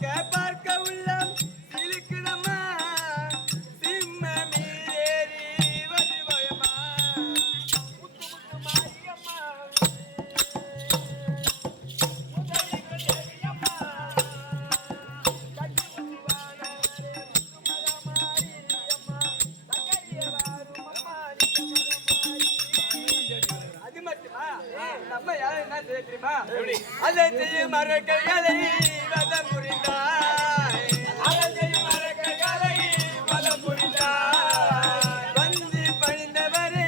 பார்க்க பார்க்க உள்ளம் சிலுக்குதம்மா சிம்ம மீறேறி வருவயம்மா முத்து முத்து மாரியம்மா நம்ம யாரும் என்ன செய்ய தெரியுமா? அதை செய்யும் மரக்கைகளை வதம் புரிந்தாய், அதை செய்யும் மரக்கைகளை வதம் புரிந்தாய், வந்து பணிந்தவரை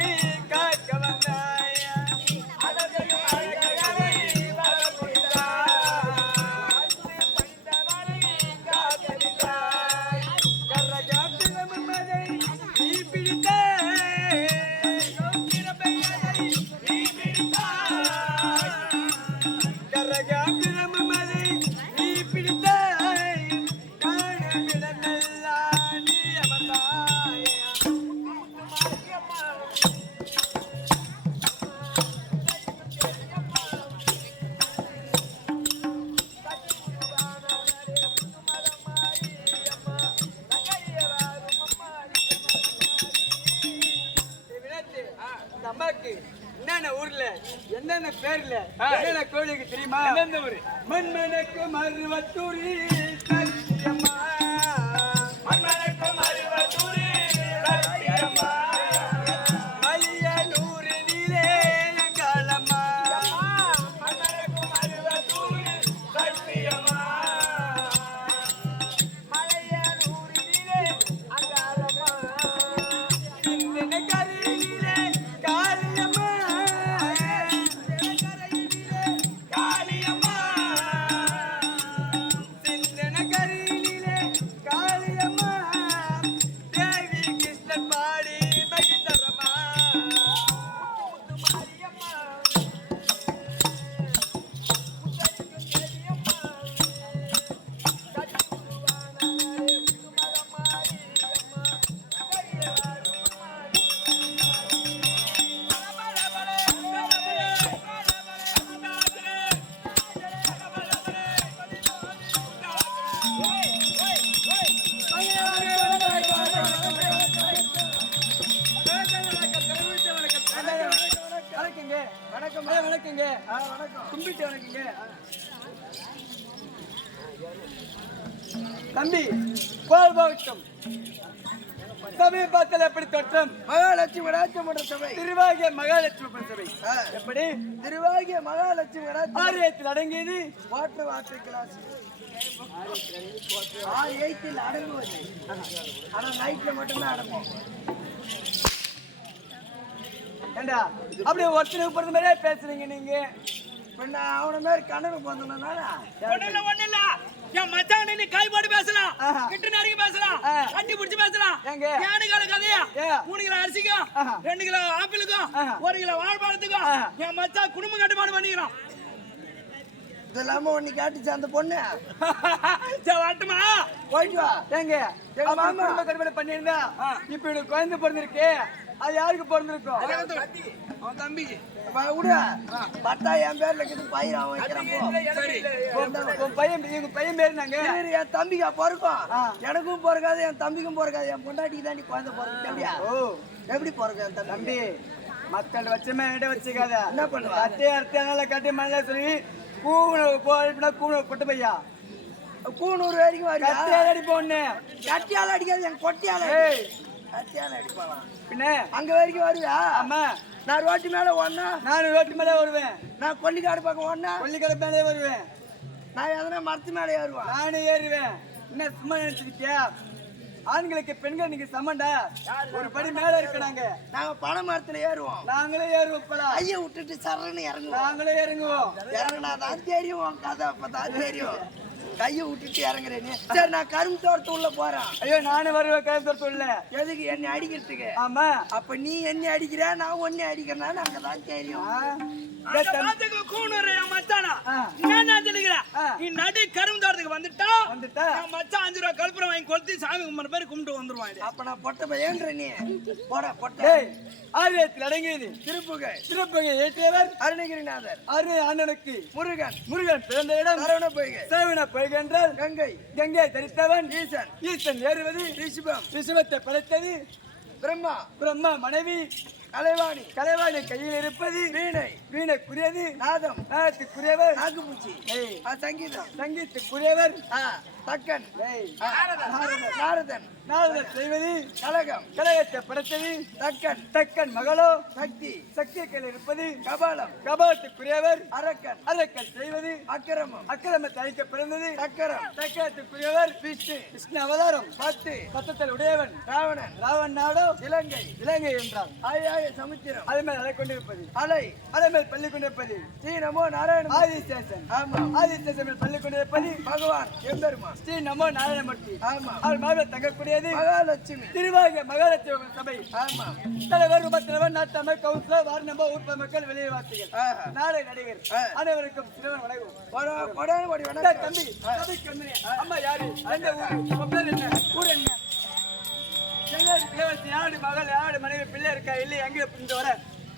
காக்க வந்தாய், அதை செய்யும் மரக்கைகளை வதம் புரிந்தாய், வந்து பணிந்தவரை காக்க வந்தாய், கரகாப்பிலம் மதை நீ பிடித்தாய், அம்மாக்கு என்னென்ன ஊர்ல என்னென்ன பேர்ல என்னென்ன கோயிலுக்கு தெரியுமா? எந்தெந்த ஊரு? மண்மனக்கு மருவத்தூரி சத்தியம்மா, மண்மனக்கு மருவத்தூரி சத்தியம்மா, மலையனூரிலே காலம்மா, மண்மனக்கு மருவத்தூரி சத்தியம்மா, மலையனூரிலே காலம்மா, இந்த கரையிலே காளியம்மா, காளியம்மா, சிந்தன கரையிலே காளியம்மா, தேவி கிருஷ்ணன் பாடி மகிழ்ந்தரம்மா, முத்து மாரியம்மா, முத்தரிக்கும் தேவியம்மா, கட்டி உருவானாரே புதுமக மாரியம்மா, வணக்கம் வணக்கங்க, கும்பிட்டு வணக்கங்க தம்பி. கோல் பௌத்தம் சமீபத்தில் எப்படி தோற்றம்? மகாலட்சுமி ராஜ்யமன்ற சபை, திருவாகிய மகாலட்சுமி சபை எப்படி? திருவாகிய மகாலட்சுமி ஆரியத்தில் அடங்கியது வாட்டர் வாட்டர் கிளாஸ் 8 அடங்குவது, ஆனா நைட்ல மட்டும்தான் அடங்கும். ஏண்டா அப்படியே ஒருத்தனுக்கு பிறந்த மாதிரியே பேசுறீங்க நீங்க? பின்ன அவன மாதிரி கண்ணனுக்கு பிறந்தனால ஒண்ணு இல்ல என் மச்சான் நீ கை போட்டு பேசலாம், கிட்ட நெருங்கி பேசலாம், கட்டி பிடிச்சு பேசலாம். ஏனுக்கால கதையா 3 கிலோ அரிசிக்கும் 2 கிலோ ஆப்பிளுக்கும் 1 கிலோ வாழைப்பழத்துக்கும் என் மச்சான் குடும்பம் கட்டுப்பாடு பண்ணிக்கிறான். இதெல்லாம ஒண்ணு காட்டுச்சு அந்த பொண்ணு. வரட்டுமா? போயிட்டு வா. ஏங்க மாமா கட்டுப்பாடு பண்ணிருந்தா இப்ப எனக்கு குழந்தை பிறந்திருக்கு, அது யாருக்கு பிறந்திருக்கும்? அவன் தம்பிக்கு விட பட்டா என் பேர்ல இருக்குது, பயிர் அவன் வைக்கிறான். உன் பையன் எங்க பையன் பேரு நாங்க என் தம்பிக்கா பிறக்கும், எனக்கும் பிறக்காது என் தம்பிக்கும் பிறக்காது, என் பொண்டாட்டிக்கு தாண்டி குழந்தை பிறகு எப்படியா? எப்படி பிறக்கும் என் தம்பி? மக்கள் வச்சமே என்கிட்ட வச்சுக்காத. என்ன பண்ணுவா? கட்டி அறுத்தானால கட்டி மணல சொல்லி கூணு கொட்டு பையா கூணூர் வரைக்கும் வரும். கட்டியால அடிப்போம் ஒண்ணு, கட்டியால அடிக்காது, என் கொட்டியால கட்டியால அடிப்பான். பின்ன அங்க வரைக்கும் வருவியா? ஆமா. நான் ரோட்டு மேல ஓடனா, நானும் ரோட்டு மேலே வருவேன். நான் கொல்லிக்காடு பக்கம் ஓடனா, கொல்லிக்கடை மேலே வருவேன். நான் எதனா மரத்து மேலே ஏறுவேன். நானும் ஏறுவேன். என்ன சும்மா நினைச்சிருக்கியா? ஆண்களுக்கு பெண்கள் நீங்க சமண்டா, ஒரு படி மேல இருக்கிறாங்க. நாங்க பனை மரத்துல ஏறுவோம். நாங்களும் ஏறுவோம். ஐய விட்டுட்டு சரன்னு இறங்குவோம். நாங்களும் இறங்குவோம். இறங்கினாதான் தெரியும் கதை, அப்பதான் தெரியும். கையை விட்டுட்டு இறங்குறேன்னு. சரி நான் கரும்பு தோட்டத்து உள்ள போறேன். ஐயோ நானும் வருவேன் கரும்பு தோட்டத்து உள்ள. எதுக்கு என்னை அடிக்கிறதுக்கு? ஆமா. அப்ப நீ என்ன அடிக்கிற, நான் ஒன்னு அடிக்கிறேன்னு அங்கதான் தெரியும். மச்சான் 5 ரூபா கல்புரம் வாங்கி கொளுத்தி சாமி கும்பிட்ற பேர் கும்பிட்டு வந்துருவாங்க. அப்ப நான் பொட்ட பையன்ற நீ போட பொட்ட ஆரியத்தில் அடங்கியது திருப்புகை. திருப்புகை ஏற்றியவர் அருணகிரிநாதர். அண்ணனுக்கு முருகன். முருகன் பிறந்த இடம் சரவண பொய்கை. சரவண பொய்கை என்றால் கங்கை கங்கை தரித்தவன் ஈசன் ஈசன் ஏறுவது ரிஷபம் ரிஷபத்தை படைத்தது பிரம்மா பிரம்மா மனைவி கலைவாணி கலைவாணி கையில் இருப்பது வீணை வீணைக்குரியது நாதம் நாதத்துக்குரியவர் நாகுபூச்சி சங்கீதம் சங்கீத்துக்குரியவர் தக்கன் நாரதன் நாரதன் நாரதர் செய்வது கலகம் கலகத்தை படைத்தது தக்கன் தக்கன் மகளோ சக்தி சக்தி கையில் இருப்பது கபாலம் கபாலத்துக்குரியவர் அரக்கன் அரக்கன் செய்வது அக்கிரமம் அக்கிரமத்தை அழிக்க பிறந்தது சக்கரம் தக்கத்துக்குரியவர் விஷ்ணு விஷ்ணு அவதாரம் பத்து பத்தத்தில் உடையவன் ராவணன் ராவன் நாடோ இலங்கை இலங்கை என்றார் ஆயாய சமுத்திரம் அது மேல் அலை கொண்டிருப்பது அலை அதே மேல் பள்ளி கொண்டிருப்பது ஸ்ரீ நமோ நாராயண ஆதிசேஷன் ஆமா ஆதிசேஷன் மேல் பள்ளி கொண்டிருப்பது பகவான் எம்பெருமான் ஸ்ரீ நமோ நாராயணமூர்த்தி ஆமா அவர் மாவில் தங்கக்கூடியது மகாலட்சுமி திருவாகிய மகாலட்சுமி சபை ஆமா தலைவர் உபத்தலைவர் நாட்டமை கவுன்சிலர் வார்டு நம்பர் ஊர்ப்ப மக்கள் வெளியேவாசிகள் ஆஹா. நாளை நடிகர் அனைவருக்கும் சிறுவன் வணக்கம் கொடான கொடி டேய் வணக்கம் தம்பி தம்பி கண்மணி அம்மா யாரு எந்த ஊரு உன் பேர் என்ன ஊர் என்ன எங்க இளவரசி யாரு மகள் யாரு மனைவி பிள்ளை இருக்கா இல்லையா எங்க இருந்து வர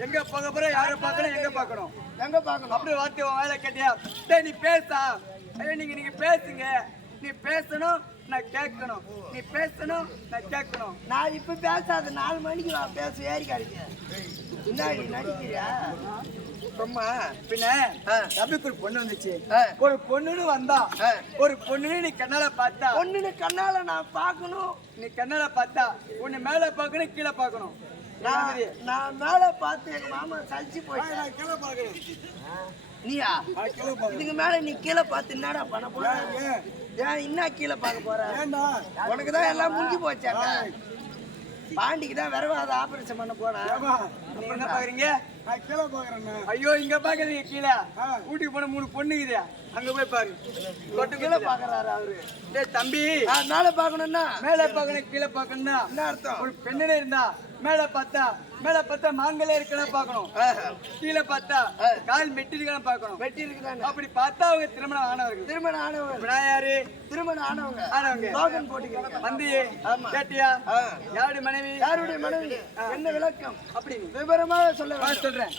எங்க போக போற யாரை பார்க்கணும் எங்க பார்க்கணும் எங்க பாக்கணும் அப்படி வார்த்தை உன் வேலை கேட்டியா டேய் நீ பேசா ஐயோ நீங்க பேசுங்க நீ பேசணும் நான் கேட்கணும் நீ பேசணும் நான் கேட்கணும் நான் இப்ப பேசாத 4 மணிக்கு நான் பேச ஏறி கிடைக்க முன்னாடி நடிக்கிறியா சும்மா பின்ன தம்பிக்கு ஒரு பொண்ணு வந்துச்சு ஆ. ஒரு பொண்ணுன்னு வந்தா ஆ. ஒரு பொண்ணுன்னு நீ கண்ணால பார்த்தா ஒண்ணுன்னு கண்ணால நான் பார்க்கணும் நீ கண்ணால பார்த்தா உன்னை மேல பார்க்கணும் கீழே பார்க்கணும் நான் மேல பார்த்து எங்க மாமா சலிச்சு போயிட்டேன் கீழே பார்க்கணும் நீயா இதுக்கு மேல நீ கீழே பார்த்து என்னடா பண்ண போற ஏன் இன்னும் கீழே பார்க்க போற உனக்கு தான் எல்லாம் முடிஞ்சு போச்சாங்க பாண்டிக்கு தான் விரவாத ஆபரேஷன் பண்ண போனேன் நீங்க என்ன பாக்குறீங்க ஐயோ இங்க பாக்குறீங்க கீழே ஊட்டிக்கு போன 3 பொண்ணுக்குது அங்க போய் பாரு தொட்டு கீழே பாக்குறாரு அவரு டேய் தம்பி மேல பாக்கணும்னா மேல பார்க்கணும் கீழே பார்க்கணும்னா என்ன அர்த்தம் ஒரு பெண்ணே இருந்தா மேல பார்த்தா மாங்கலே இருக்கணும் பார்க்கணும் கீழே பார்த்தா கால் மெட்டி இருக்கணும் பார்க்கணும் வெட்டி இருக்குதானே அப்படி பார்த்தா அவங்க திருமணம் ஆனவர்கள் திருமணம் ஆனவங்க நான் யாரு திருமணம் ஆனவங்க ஆனவங்க லோகன் போட்டுக்கிறீங்க வந்து ஆமா. கேட்டியா யாருடைய மனைவி யாருடைய மனைவி என்ன விளக்கம் அப்படி விவரமாக சொல்ல நான் வேண்டும். சொல்றேன்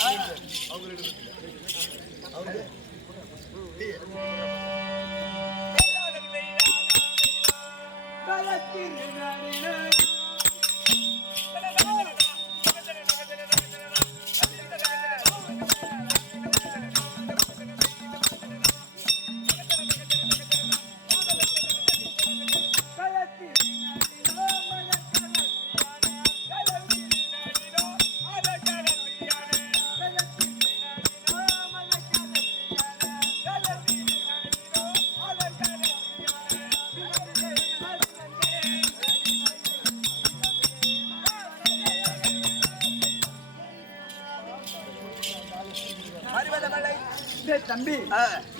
டேய் தம்பி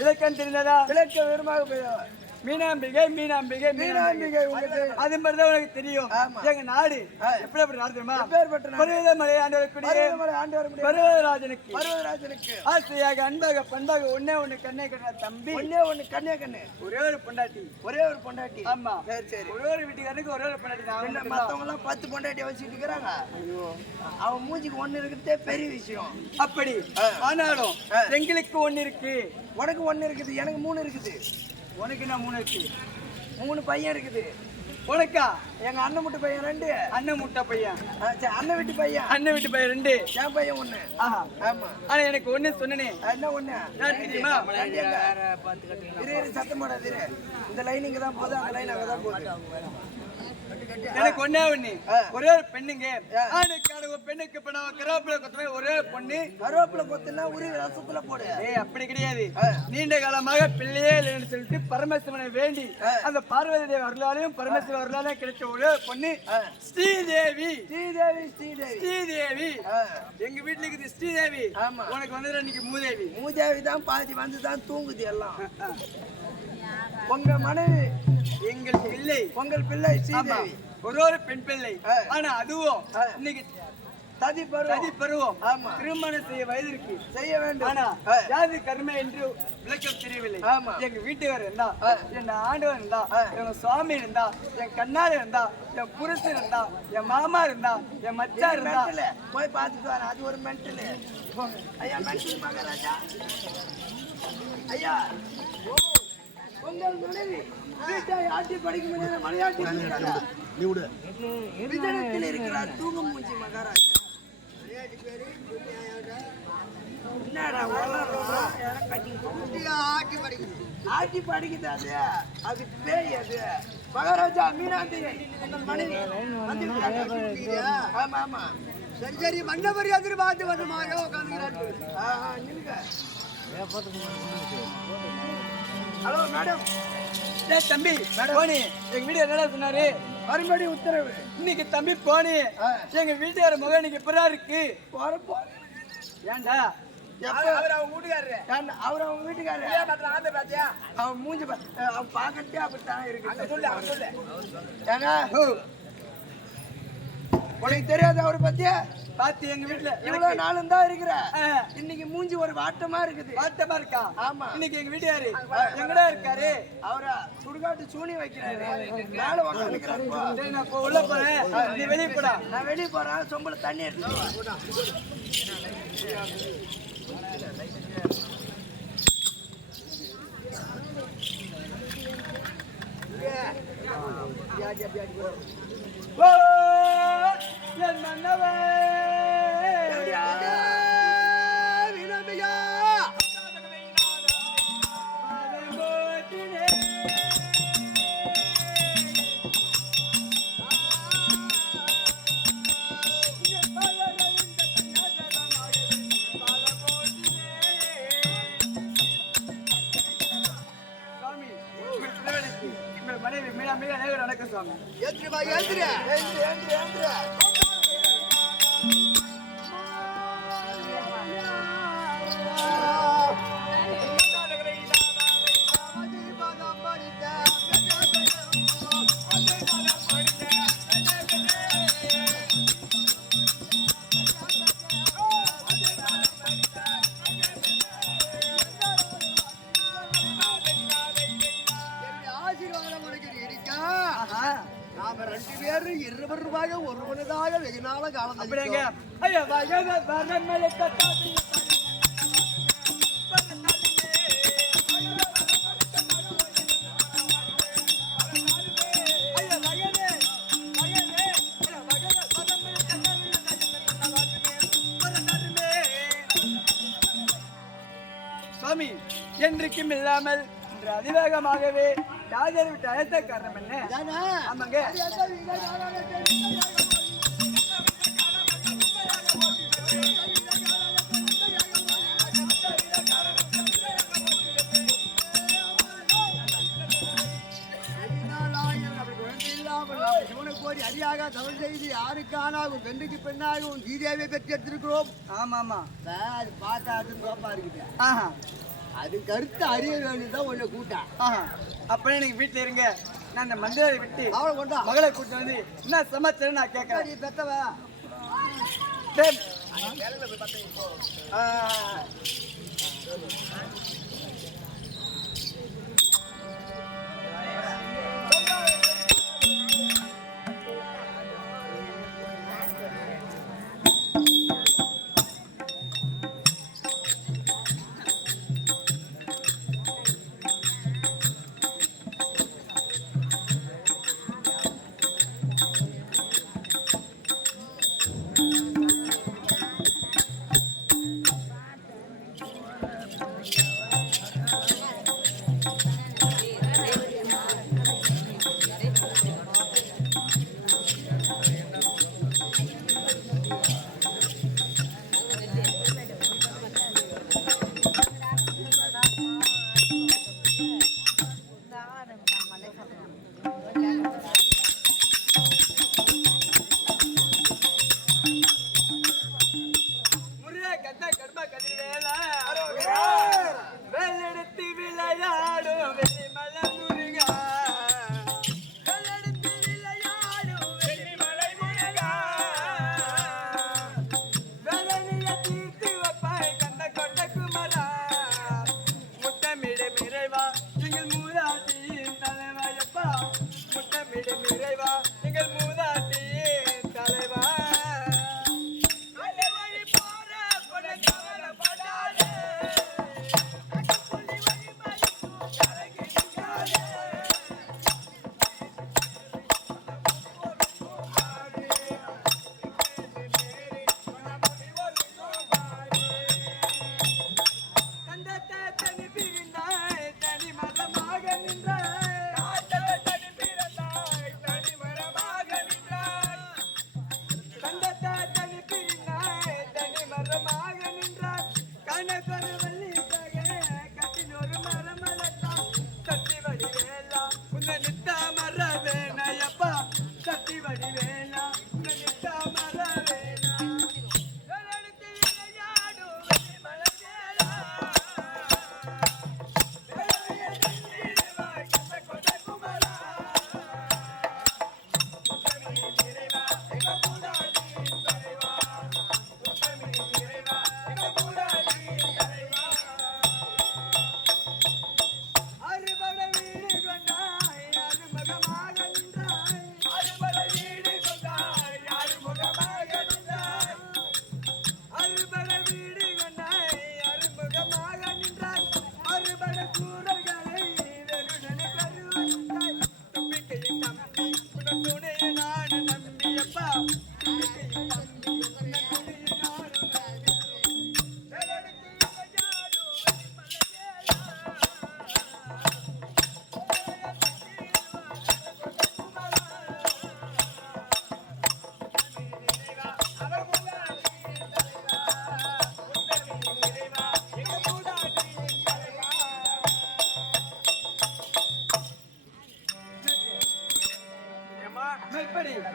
இலக்கணம் தெரிந்ததா விளக்க விவரமாக மீனாம்பிகை மீனாம்பிகை மீனாம்பிகை உங்களுக்கு அது மாதிரிதான் உனக்கு தெரியும் ஆமா. எங்க நாடு எப்படி நாடு தெரியுமா எப்பேற்பட்ட நாடு? பருவதமலை ஆண்டவருக்குரிய பருவதமலை ஆண்டு வர முடியாது பருவதராஜனுக்கு பருவதராஜனுக்கு ஆசையாக அன்பாக பண்பாக ஒண்ணே கண்ணை கண்ணா தம்பி ஒண்ணே ஒண்ணு கண்ணே கண்ணு ஒரே ஒரு பொண்டாட்டி ஒரே ஒரு பொண்டாட்டி ஆமா சரி சரி ஒரே ஒரு வீட்டுக்காரனுக்கு ஒரே ஒரு பொண்டாட்டி தான் என்ன மத்தவங்க எல்லாம் 10 பொண்டாட்டி வச்சுட்டு இருக்கிறாங்க அவன் மூஞ்சிக்கு ஒண்ணு இருக்கிறதே பெரிய விஷயம் அப்படி ஆனாலும் எங்களுக்கு ஒண்ணு இருக்கு உனக்கு ஒண்ணு இருக்குது எனக்கு 3 இருக்குது உனக்கு என்ன 3 இருக்கு 3 பையன் இருக்குது உனக்கா எங்க அண்ணன் முட்டு பையன் 2 அண்ணன் முட்டை பையன் சரி, அண்ணன் வீட்டு பையன் அண்ணன் வீட்டு பையன் 2 என் பையன் 1 ஆஹா ஆமா ஆனா எனக்கு ஒண்ணு சொன்னனே என்ன 1 யார் தெரியுமா இரு சத்தம் போடாது இரு. இந்த லைன் இங்க தான் போகுது அந்த லைன் அங்க தான் போகுது எனக்கு ஒண்ணே ஒண்ணு ஒரே ஒரு பெண்ணுங்க ஆணுக்கான ஒரு பெண்ணுக்கு படம் கருவேப்பிலை கொத்தமே ஒரே ஒரு பொண்ணு கருவேப்பிலை கொத்துனா உரி ரசத்துல போடு ஏய் அப்படி கிடையாது நீண்ட காலமாக பிள்ளையே இல்லைன்னு சொல்லிட்டு பரமசிவனை வேண்டி அந்த பார்வதி தேவி அருளாலையும் பரமசிவ அருளாலையும் கிடைச்ச ஒரே ஒரு பொண்ணு ஸ்ரீதேவி ஸ்ரீதேவி ஸ்ரீதேவி ஸ்ரீதேவி எங்க வீட்டுல இருக்குது ஸ்ரீதேவி ஆமா. உனக்கு வந்து இன்னைக்கு மூதேவி மூதேவி தான் பாதி வந்து தான் தூங்குது எல்லாம் உங்க மனைவி எங்கள் பிள்ளை உங்கள் பிள்ளை ஆமா ஸ்ரீதேவி ஒரு பெண் பிள்ளை ஆனா அதுவும் இன்னைக்கு ததி சதி பருவம் ஆமா. திருமணம் செய்ய வயது இருக்கு செய்ய வேண்டும் ஆனா ஜாதி கர்ம என்று விளக்கம் தெரியவில்லை ஆமா. எங்க வீட்டுக்காரர் இருந்தா என் ஆண்டவன் இருந்தா எங்க சுவாமி இருந்தா என் கண்ணாடி இருந்தா என் புருஷன் இருந்தா என் மாமா இருந்தா என் மச்சான் இருந்தா மென்டல் போய் பார்த்துட்டு வரேன் அது ஒரு மென்டல் ஐயா மென்டல் மகாராஜா ஐயா உங்கள் மனைவி வீட்டை ஆட்டி படிக்கும் மலையாட்டி விஜயத்தில் இருக்கிறார் தூங்கும் மூஞ்சி மகாராஜா. என்னடா ஆட்டி படிக்குது அது, அது பேய் அது. மகாராஜா மீனாந்தி உங்கள் மனைவி ஆமா ஆமா சரி சரி மன்னபரி அதிர் பார்த்து வந்தமாக உட்காந்துக்கிறாரு. Hello madam. தம்பி போனி எங்க வீடு என்னடா சொன்னாரு? மறுபடி உத்தரவு. இன்னைக்கு தம்பி போனி எங்க வீட்டுக்கார முகம் இன்னைக்கு எப்படா இருக்கு? ஏன்டா அவர் அவங்க வீட்டுக்காரரு, அவர் அவங்க வீட்டுக்காரரு. அவன் மூஞ்சி அவன் பாக்கட்டே அப்படித்தான் இருக்கு. சொல்லு அவன் சொல்லு. ஏன்னா உனக்கு தெரியாது அவரை பத்தியா? பாத்து எங்க வீட்டுல இவ்வளவு நாளும் தான் இருக்கிற, இன்னைக்கு மூஞ்சி ஒரு வாட்டமா இருக்குது. வாட்டமா இருக்கா? ஆமா. இன்னைக்கு எங்க வீட்டுக்காரு எங்கடா இருக்காரு? அவரா சுடுகாட்டு சூனி வைக்கிறாரு, மேல உட்காந்துக்கிறாரு. நான் இப்ப உள்ள போறேன், நீ வெளியே போடா. நான் வெளியே போறேன், சொம்பல தண்ணி எடுத்து. என் மன்னவே மனைவி மீனா மீனா நேரம் நடக்க சுவாமி. ஒருவனதாக வெகு நாள காலம் அப்படிங்க. ஐயா வயது வரமலை கட்டாதி சுவாமி என்றைக்கும் இல்லாமல் இன்று அதிவேகமாகவே ராஜரை விட்டு அழைத்த காரணம் என்ன? ஆமாங்க. அரியாக தமிழ் செய்தி யாருக்கானாகும் பெண்ணுக்கு பெண்ணாகவும் சீதேவை பெற்று எடுத்திருக்கிறோம். ஆமா ஆமா, அது பார்க்காது கோப்பா இருக்குது. ஆஹா, அது கருத்து அறிய வேண்டியதான் உன்னை கூட்டா. அப்படியே நீங்க வீட்டுல இருங்க, நான் அந்த மந்திரை விட்டு அவளை கொண்டா மகளை கூட்டு வந்து என்ன சமாச்சாரம் நான் கேட்கறேன். நீ பெத்தவ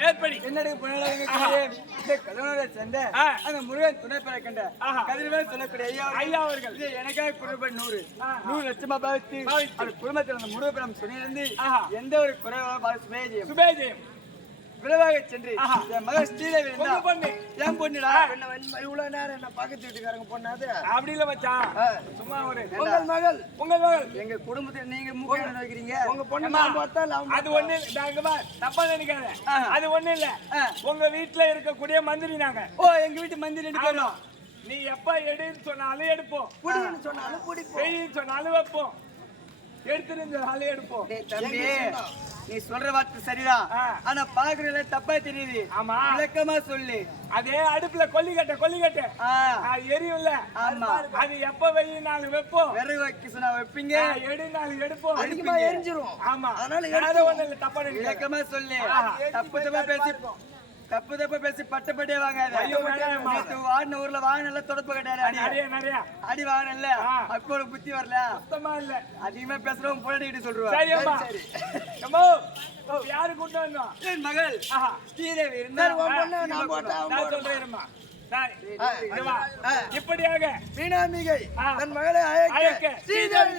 மேற்படி என்னுடைய புனலகத்திலே இந்த கல்லூரியை சேர்ந்த அந்த முருகன் துணை பெற கண்ட கதிர்வேல் சொல்லக்கூடிய ஐயா அவர்கள் இது எனக்காக குறைபாடு 100 லட்சமா பாவித்து அவர் குடும்பத்தில் அந்த முருகப்பெரும் துணையிலிருந்து எந்த ஒரு குறைவாக சுபேஜயம் விரைவாக சென்று என் மகள் ஸ்ரீதேவி பொண்ணு என் பொண்ணுடா இவ்வளவு நேரம் என்ன பக்கத்து வீட்டுக்காரங்க பொண்ணாது அப்படி இல்ல மச்சான் சும்மா ஒரு உங்கள் மகள் எங்க குடும்பத்தில் நீங்க மூக்க வைக்கிறீங்க உங்க பொண்ணு நான் பார்த்தா அது ஒண்ணு இல்ல தப்பா நினைக்காத அது ஒண்ணு இல்ல உங்க வீட்டுல இருக்கக்கூடிய மந்திரி நாங்க ஓ எங்க வீட்டு மந்திரி ரெண்டு பேரும் நீ எப்ப எடுன்னு சொன்னாலும் எடுப்போம் புடின்னு சொன்னாலும் பிடிப்போம் வெயின்னு சொன்னாலும் வைப்போம் எடுத்துன்னு சொன்னாலும் எடுப்போம் தம்பி நீ சொல்ற வார்த்தை சரிதான் ஆனா பாக்குறதுல தப்பா தெரியுது ஆமா விளக்கமா சொல்லு அதே அடுப்புல கொல்லிக்கட்டை எரியும்ல அது எப்ப வெயினாலும் வைப்போம் விறகு வைக்க சொன்னா வைப்பீங்க எடுனாலும் எடுப்போம் அதிகமா எரிஞ்சிரும் ஆமா அதனால ஒண்ணு இல்ல தப்பா விளக்கமா சொல்லு தப்பு பேசி பட்டப்பட்டே வாங்காத வாடின ஊர்ல வாங்கின தொடப்பு கிடையாது நிறைய அடி வாங்கினல அப்போ ஒரு புத்தி வரல சுத்தமா இல்ல அதிகமா பேசுறவங்க போராடிக்கிட்டு சொல்லுவாங்க யாரு கூட்டு வந்தோம் என் மகள் ஸ்ரீதேவி நான் சொல்றேன்மா இப்படியாக வீணாம்பிகை தன் மகளை அழைக்க ஸ்ரீதேவி